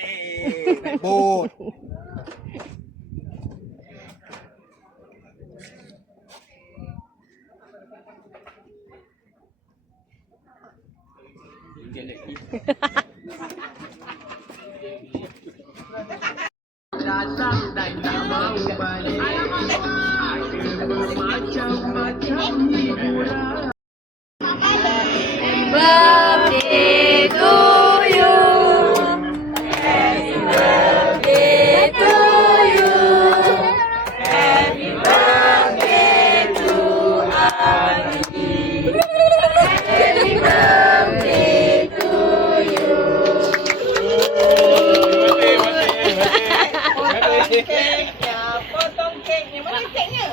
Naik bot. Datang dan tak mau balik. Macam-macam hiburan. Birthday to you. Happy birthday to you. Happy birthday to Abi. Happy birthday to you. Potong keknya. Mana keknya?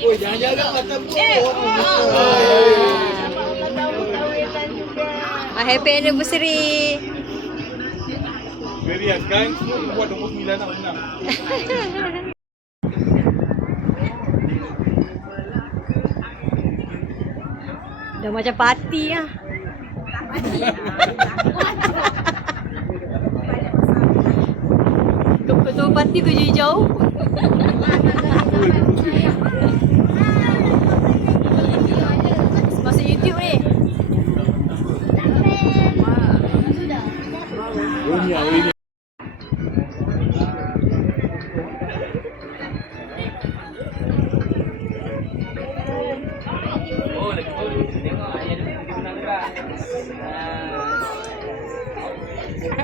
Oi, jangan-jangan makan bot. Happy anniversary. Very kan? Buat 29 nak menang. Dah macam parti lah. Ketua parti tu jauh. Masuk YouTube ni. Ini.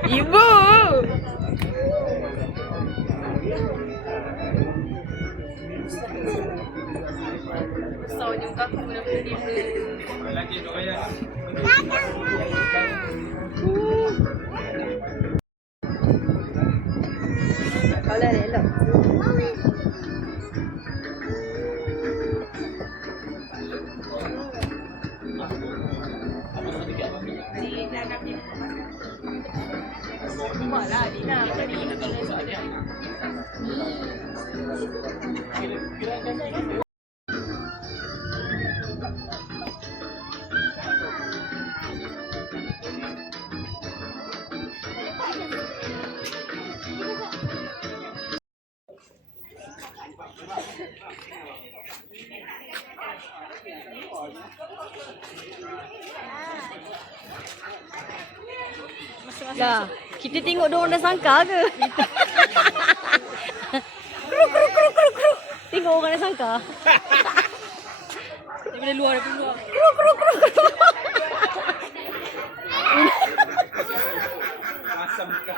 Ibu. Besar juga aku nak beli Lagi dua ya. Kalau elok. Dah, kita tengok dia orang dah sangka ke? Kruk kruk kruk kruk kruk. Tengok orang dah sangka. Daripada luar. Kruk kruk kruk kruk. Asam ke?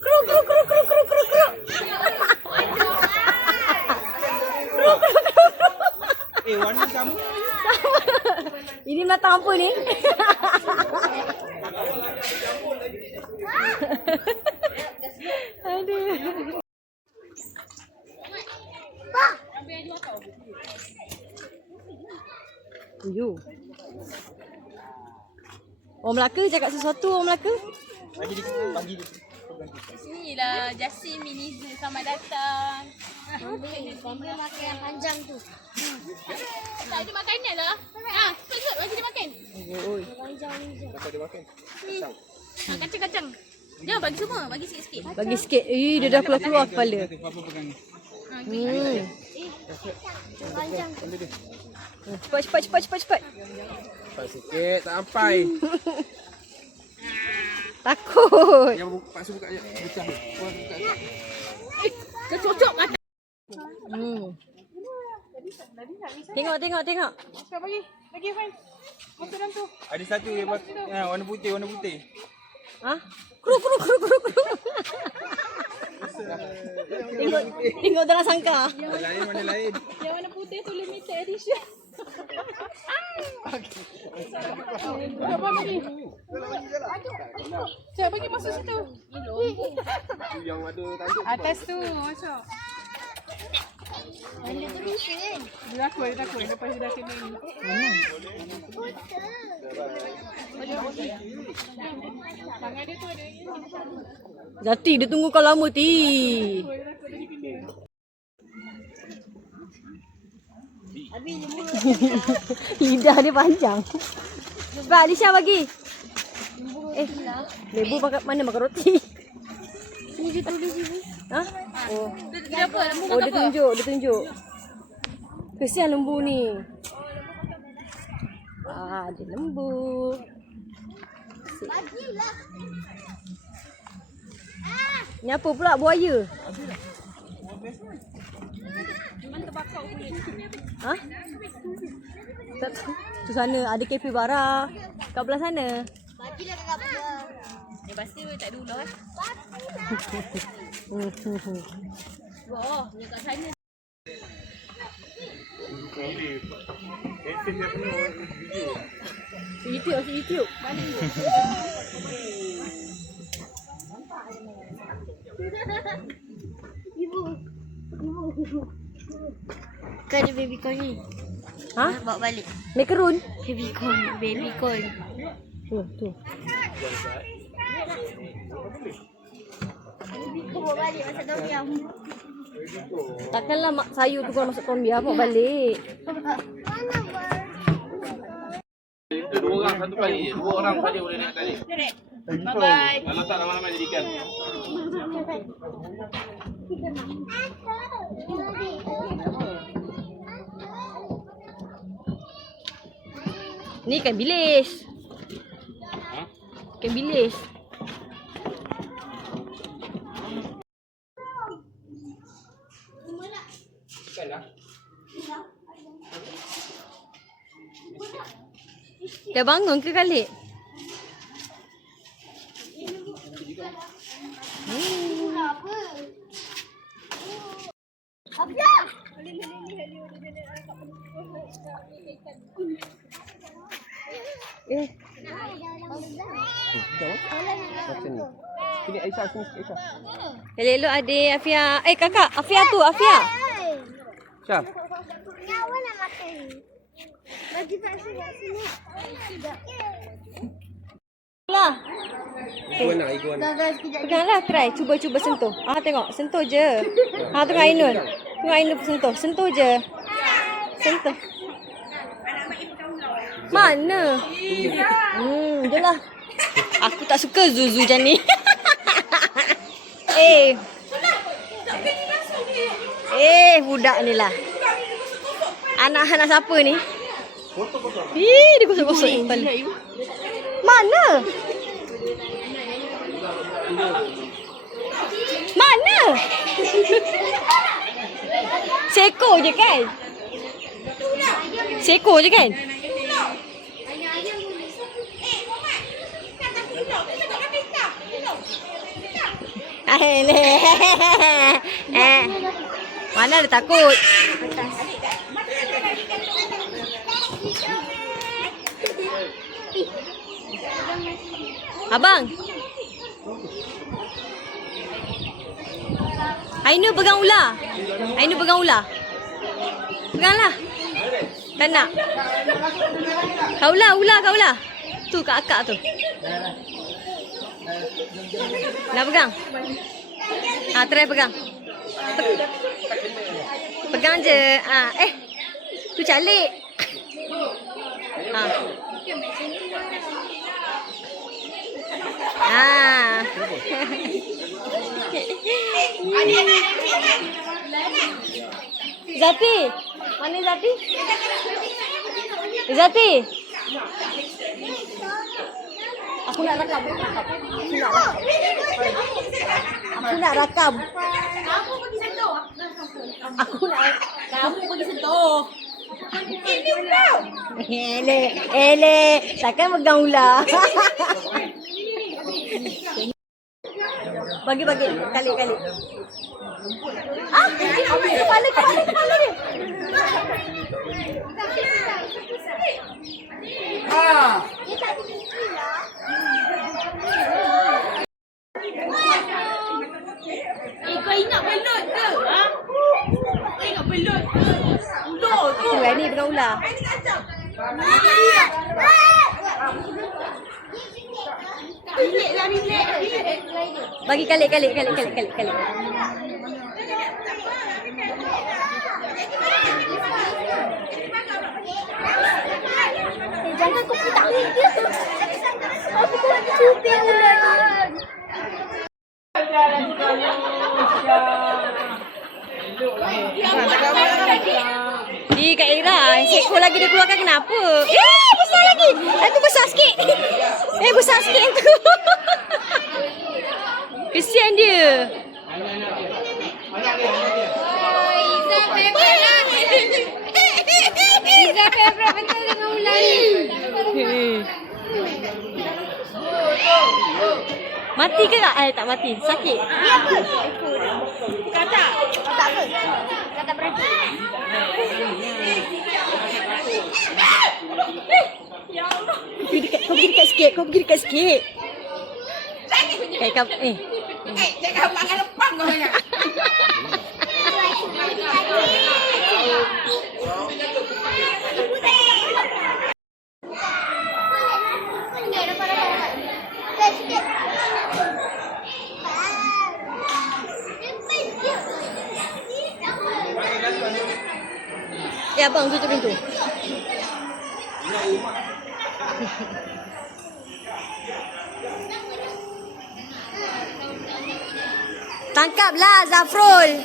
Kruk kruk kruk kruk kruk kruk kruk. Warna sama. Ini matang apa ni? Aduh. Yo. Orang Melaka cakap sesuatu orang Melaka. Bagi dia. Sinilah Jasim mini zoo selamat datang. Dia makan yang panjang tu. Tak ada makanan lah. Ah, cepat bagi dia makan. Oi. Panjang ni. Apa dia makan? Kacang-kacang. Dia bagi semua, bagi sikit-sikit. Bagi sikit. Dia dah keluar kepala. Apa pegang ni? Panjang. Cepat. Cepat sikit, tak sampai. Takut. Yang paksa buka je. Pecah dia. Buka je. Dia cocok mata. Tengok. Cepat bagi. Bagi Fan. Masuk dalam tu. Ada satu yang warna putih. Ha? Kruk. Tengok dalam sangka. Mana lain. Yang warna putih tu limited edition. Apa bagi? Cepat bagi masuk situ. Yang ada tanduk. Atas tu, masuk. Benda terus kan. Dia takut lepas dia dah kena ni. Tangan dia tu ada ni. Zati, dia tunggu kau lama ti. Lidah dia panjang. Cepat, Alisha bagi. Lebu makan mana makan roti? Ni dia tulis sini. Ha? Oh. Dia apa? Lembu Oh, dia tunjuk. Kesian lembu ni. Ada lembu. Bagilah. Ni apa pula buaya? Ha? Tak tahu. Tu sana ada kafe bara. Kat belah sana. Bagilah kakak dia. Pasti tak ada ular eh. Oh, Ni kat sana. YouTube. Ibu. Kan ada baby corn ni. Ha? Bawa balik. Macaron. Baby corn. Tu. Kau bawa balik masak tom yum. Takkanlah mak sayur tu kau masuk tom yum bawa balik. Mana bar? Itu 2 orang satu kali je. 2 orang saja boleh naik tadi. Bye-bye. Kalau tak ramai-ramai jadikan. Ni ikan bilis. Ikan bilis. Dah bangun ke Khalid? Apa? Abia. Macam ni. Sini Aisyah, sini Aisyah. Elok adik Afia. Kakak, Afia tu, Afia. Syah. Nyawa nak makan ni. Bagi Pak sini. Lah. Iguana. Dah sekejap. Peganglah, try. Cuba sentuh. Tengok. Sentuh je. Tengok Ainul. Tengok Ainul sentuh. Sentuh je. Sentuh. Mana? Je lah. Aku tak suka Zuzu macam ni. Budak ni lah. Anak-anak siapa ni? Dia gosok-gosok kepala. Mana? Mana? Seekor je kan? Seekor je kan? Mana ada takut? Abang. Ainul pegang ular. Peganglah. Tak nak. Kau ular. Tu kat akak tu. Nak pegang? Try pegang. Pegang je. Tu calik. Zati. Mana Zati? Zati. Aku nak rakam. Aku nak rakam. Kamu pergi sentuh. Ini ular. Takkan pegang ular. Bagi kali. Kepala dia. Kau ingat belut ke? Kau ingat belut ke? Ular tu. Ni pegang ular. Bilik. Bagi kali. Jangan kau putang dia tu. Supi ular. Di Kak Ira, seekor lagi dia keluarkan kenapa? Besar lagi. Itu besar sikit. Besar sikit yang tu. Kesian dia. Iza favorite betul dengan ular ni. Mati ke tak? Tak mati. Sakit. Dia apa? Kata. Tak apa. Kata berarti. Kau pergi dekat sikit. Kau pergi dekat sikit. Jangan makan lepas kau ingat. Abang tutup pintu. Tangkaplah Zafrul.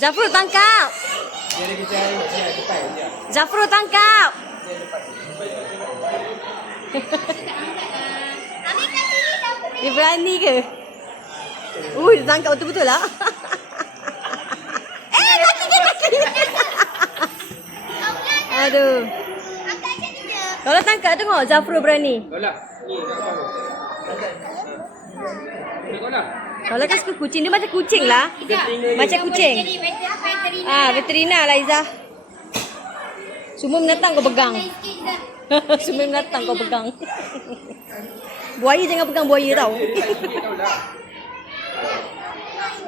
Zafrul tangkap. Zafrul tangkap. Dia berani ke? Dia tangkap betul-betul lah. Kaki. Aduh. Kalau tangkap tengok Zafrul berani. Kalau kan suka kucing, dia macam kucing lah. Macam kucing. Veterina lah Izzah. Semua menatang kau pegang. Semua menatang kau pegang. Buaya jangan pegang buaya tau.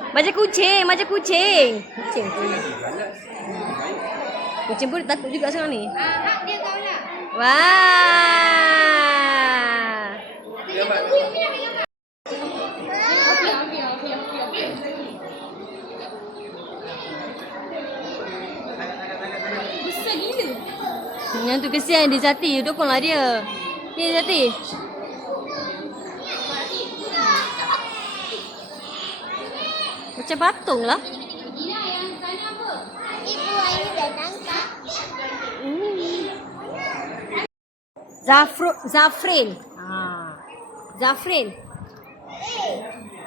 Macam kucing, macam kucing. Kucing pun. Kucing pun takut juga sekarang ni. Wah. Besar gila. Yang tu kesian dia Zati, dukunglah dia. Ni Zati. Macam patung lah. Ibu air dah tangkap. Zafrin. Zafrin.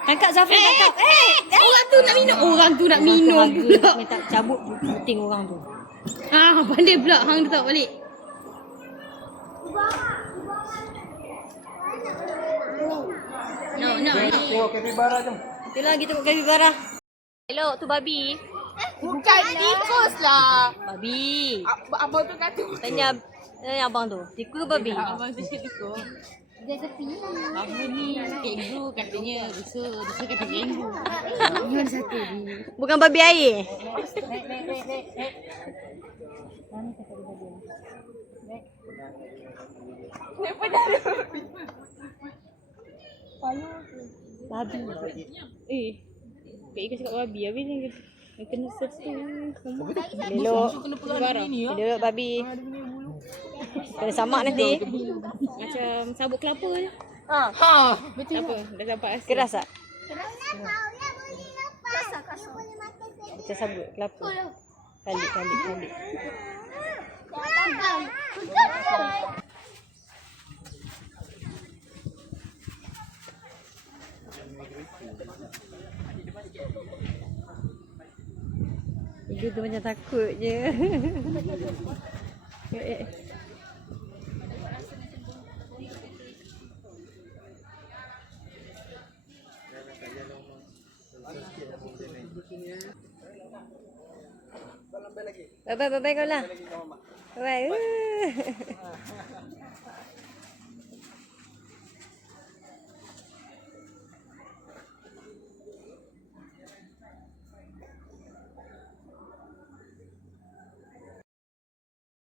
Tangkap Zafrin, tangkap. Orang tu nak minum. Orang tu nak minum pula. Minta cabut puting orang tu. Pandai pula hang dia tak balik. No. Tengok kapibara jom. Itulah kita tengok kapibara. Elok tu babi. Bukan tikus lah. Babi. Abang tu kata. Tanya abang tu. Tikus ke babi? Abang tu cakap tikus. Dia tepi. Abang ni kenguru katanya. Rusa kata kenguru. Bukan babi air. Babi. Kak Ika cakap babi. Habis ni kena setu. Elok. Elok babi. Kena samak nanti. Macam sabut kelapa je. Betul. Apa? Dah sampai asal. Keras tak? Kasar. Boleh makan saya. Macam sabut kelapa. Kali. Dia tu macam takut je. Bye-bye kau lah. Bye-bye.